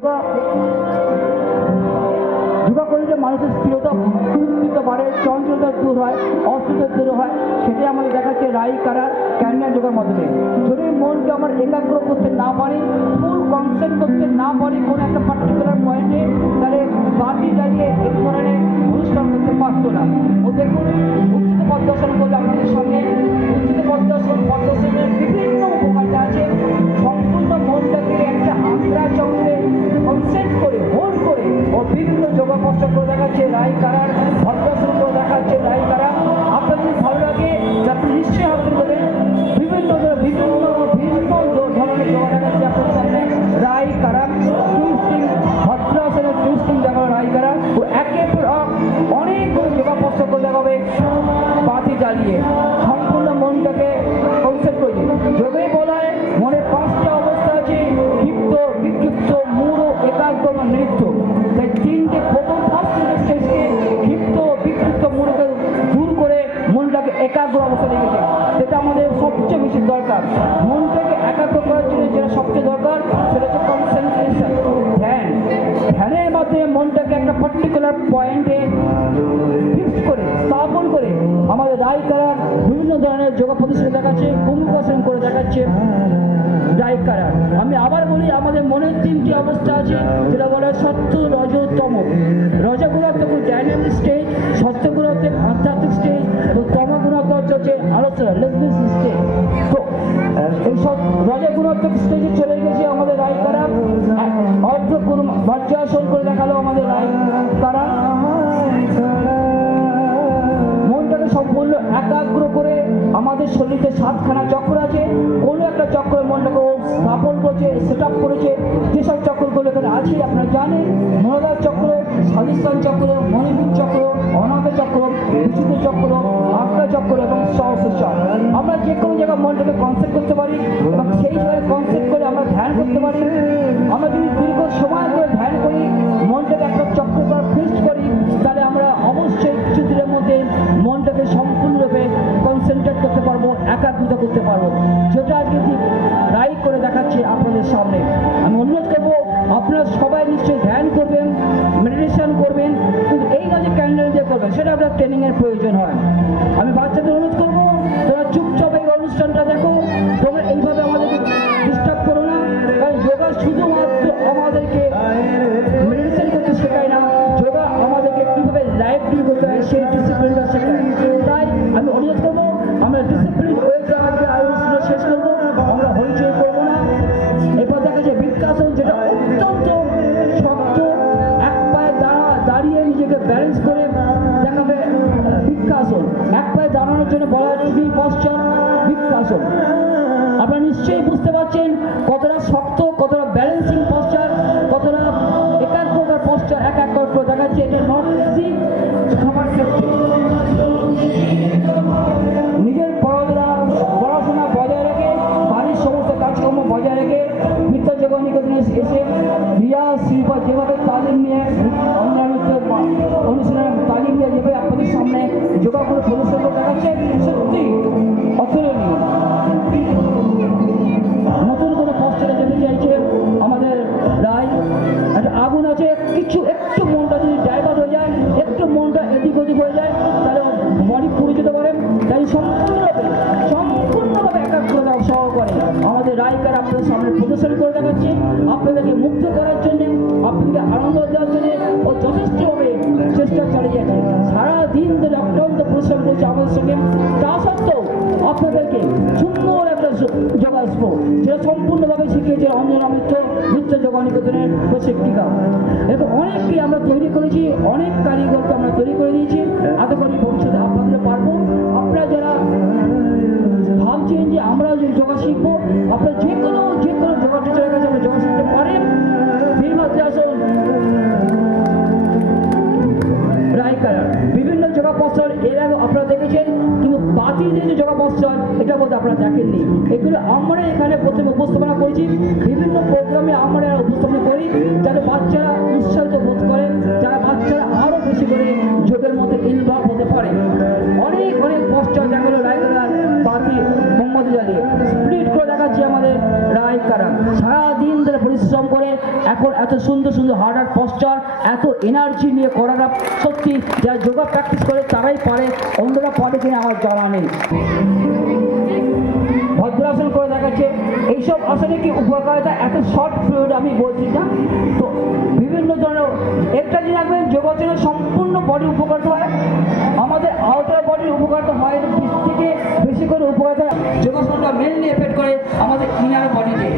যোগা যোগা করলে যে মানুষের স্থিরতা বাড়ে, চঞ্চলতা দূর হয়, অস্থিরতা দূর হয়, সেটাই আমাদের দেখাচ্ছে রাই কারার ক্যান্ডেল যোগার মাধ্যমে। যদি মনকে আমার একাগ্র করতে না পারি, ফুল কনসেন্ট্রেট করতে না পারি কোনো একটা পার্টিকুলার পয়েন্টে, তাহলে বাতি জ্বালিয়ে এক ধরনের অনুষ্ঠান করতে পারতো না। ও দেখুন উচ্চিত পদ্মাসন করলে আপনাদের সামনে উচ্চিত পদ্মাসনের বিভিন্ন উপকারিতা আছে। সম্পূর্ণ মনটাকে একটা আন্দ্রা চক্রে কনসেন্ট্রেট করে হোল্ড করে ও বিভিন্ন যোগা কষ্ট করে দেখাচ্ছে রাই কারার, পদ্মাসন করে দেখাচ্ছে রাই কারা। আপনাদের যদি ভালো লাগে আপনি নিশ্চয়ই হাতে দেবেন। বিভিন্ন ধরনের যোগা দেখাচ্ছে আপনাদের সামনে রাই কারা, টুইস্টিং ভদ্রাসনের টুইস্টিং দেখাবে রাই কারা। ও একের পর অনেকগুলো যোগা কষ্ট করে দেখাবে বাতি জ্বালিয়ে, সম্পূর্ণ মনটাকে কনসেন্ট্রেট করে। যোগেই বলা হয় মনে পাঁচটা অবস্থা আছে: ক্ষিপ্ত, বিক্ষিপ্ত, মূঢ়, একাগ্র, নৃত্য। তাই তিনটে প্রথম ফার্স্ট স্টেজকে ক্ষিপ্ত, বিক্ষিপ্ত, মূঢ়কে দূর করে মনটাকে একাগ্র অবস্থা রেখেছে। সেটা আমাদের সবচেয়ে বেশি দরকার। মনটাকে একাগ্র করার জন্য যেটা সবচেয়ে দরকার সেটা হচ্ছে কনসেন্ট্রেশন, ধ্যান। ধ্যানের মাধ্যমে মনটাকে একটা পার্টিকুলার পয়েন্টে ফিক্স করে স্থাপন করে আমাদের রাই কারার বিভিন্ন ধরনের যোগা প্রতিষ্ঠান দেখাচ্ছে, কুম্ভকাসন করে দেখাচ্ছে রাই কারার। আমি আবার বলি, আমাদের মনের তিনটি অবস্থা আছে, যেটা বলা হয় সত্য, রজ, তম। রজগুণ হচ্ছে ডাইনামিক স্টেজ, সত্যগুণ হচ্ছে আধ্যাত্মিক স্টেজ, এবং তমগুণ হচ্ছে আলোচনা লেসবিস স্টেজ। তো এই সব রজগুণাত্মক স্টেজে চলে গেছে আমাদের রাই কারা। অর্ধ বজ্রাসন করে দেখালো আমাদের রাই কারা। মনটাকে সম্পূর্ণ একাগ্র করে আমাদের শরীরে 7খানা চক্র আছে, কোনো একটা চক্রের মনটাকে স্থাপন করেছে, সেট আপ করেছে। যেসব চক্রগুলো এখানে আছে আপনারা জানেন: মনোদার চক্র, স্বাধিষ্ঠান চক্র, মণিপুর চক্র, অনাথ চক্র, বিশুদ্ধ চক্র, আজ্ঞা চক্র এবং সহস্র। আমরা যে কোনো জায়গায় মনটাকে কনসেপ্ট করতে পারি এবং সেই জায়গায় কনসেপ্ট করে আমরা ধ্যান করতে পারি। আমরা যদি দীর্ঘ সময় ধরে ধ্যান করি, মনটাকে একটা চক্র করে ফিক্সড করি, তাহলে আমরা অবশ্যই কিছু দিনের মধ্যে মনটাকে সম্পূর্ণরূপে কনসেন্ট্রেট করতে পারবো, একাগ্রতা করতে পারবো, যেটা আজকে ঠিক রাই করে দেখাচ্ছি আপনাদের সামনে। আমি অনুরোধ করবো আপনারা সবাই নিশ্চয়ই ধ্যান করবেন, মেডিটেশন করবেন, কিন্তু এই না যে ক্যান্ডেল দিয়ে করবেন, সেটা আপনার ট্রেনিংয়ের প্রয়োজন হয়। আমি বাচ্চাদের অনুরোধ করবো তোমরা চুপচাপ এই অনুষ্ঠানটা দেখো, তোমরা এইভাবে আমাদেরকে ডিস্টার্ব করো না। কারণ যোগা শুধুমাত্র আমাদেরকে মেডিটেশন করতে শেখায় না, যোগা আমাদেরকে কীভাবে লাইফ ডিল করতে হয় সেই ডিসিপ্লিনটা শেখায়। তাই আমি অনুরোধ করবো আমরা ডিসিপ্লিন ওয়েতে আজকে আলোচনা শেষ করবো, আমরা হইচই করবো না। এরপর দেখা যায় বৃক্ষাসন, যেটা অত্যন্ত শক্ত, এক পায়ে দাঁড়িয়ে নিজেকে ব্যালেন্স করে দেখাবে বৃক্ষাসন। এক পায়ে দাঁড়ানোর জন্য বলা হয় ট্রি পশ্চার বৃক্ষাসন। আপনারা নিশ্চয়ই বুঝতে পারছেন কতটা শক্ত, কতটা ব্যালেন্সিং পশ্চার, কতটা একাগ্রতার পশ্চার এক করে দেখাচ্ছে। এটা নট ইজি খাবার ক্ষেত্রে। নিজের পড়াশোনা বজায় রেখে, বাড়ির সমস্ত কাজকর্ম বজায় রেখে, মিত্র যোগ নিকেতনে এসে রিয়াজ শিল্পা যেভাবে তালিম নিয়ে, অন্যান্য অনুশীলনের তালিম নিয়ে যেভাবে আপনাদের সামনে যোগা করে প্রদর্শন করে দেখাচ্ছে, সত্যি অতুলনীয়। নতুন কোনো পশ্চারে যেতে চাইছে আমাদের রাই। একটা আগুন আছে, একটু মনটা যদি ডাইভার্ট হয়ে যায়, একটু মনটা এদিক ওদিক হয়ে যায়, তাহলে বডি পুড়ে যেতে পারে। তাই সম্পূর্ণভাবে একাগ্রতা সহ করে আমাদের রাই কারা আপনাদের সামনে প্রদর্শন করে দেখাচ্ছে, আপনাদেরকে মুগ্ধ করার জন্য, আপনাদেরকে আনন্দ দেওয়ার জন্য ও যথেষ্টভাবে চেষ্টা চালিয়ে যাচ্ছে। সারাদিন ধরে অক্লান্ত পরিশ্রম করছে আমাদের সঙ্গে। তা সত্ত্বেও আপনাদেরকে সুন্দর একটা যোগাসন, যেটা সম্পূর্ণভাবে শিখিয়েছে অঞ্জনা মিত্র নৃত্য যোগ নিকেতনের প্রশিক্ষিকা। এরকম অনেককে আমরা তৈরি করেছি, অনেক কারিগরকে আমরা তৈরি করে দিয়েছি। আশা করি ভবিষ্যতে আপনাদের পারবো। আপনারা যারা ভাবছেন যে আমরা যোগা শিখবো, আপনারা যে কোনো যোগা টিচারের কাছে আমরা যোগা শিখতে পারেন। বীরভদ্রাসন, রাই কারা, বিভিন্ন যোগা পশ্চার এর আগে আপনারা দেখেছেন, কিন্তু বাতি যে যোগা পশ্চার এটা বোধ আপনারা দেখেননি। এগুলো আমরা এখানে প্রথমে উপস্থাপনা করেছি, বিভিন্ন প্রোগ্রামে আমরা উপস্থাপনা করি, যাতে বাচ্চারা উৎসাহিত বোধ করে, যারা বাচ্চারা আরও বেশি করে যোগের মধ্যে ইনভলভ হতে পারে। অনেক পশ্চার দেখালো রাই কারার বাতি মোমবাতি জ্বালিয়ে স্প্লিট করে দেখাচ্ছি আমাদের রাই কারা। সারাদিন ধরে পরিশ্রম করে এখন এত সুন্দর সুন্দর হার্ড হার্ড পশ্চার, এত এনার্জি নিয়ে করাটা সত্যি যারা যোগা প্র্যাকটিস করে তারাই পারে, অন্যরা পারে কিনা আমার জানা নেই। ভদ্রাসন করে দেখাচ্ছে। এইসব আসনে কি উপকারিতা এত শর্ট পিরিয়ড আমি বলছি না, তো বিভিন্ন ধরনের একটা জিনিস রাখবেন, যোগাসনের সম্পূর্ণ বডি উপকারিতা হয়, আমাদের আউটার বডির উপকারিতা হয়, 20 থেকে বেশি করে উপকারিতা। যোগাসনটা মেনলি এফেক্ট করে আমাদের ইনার বডিকে।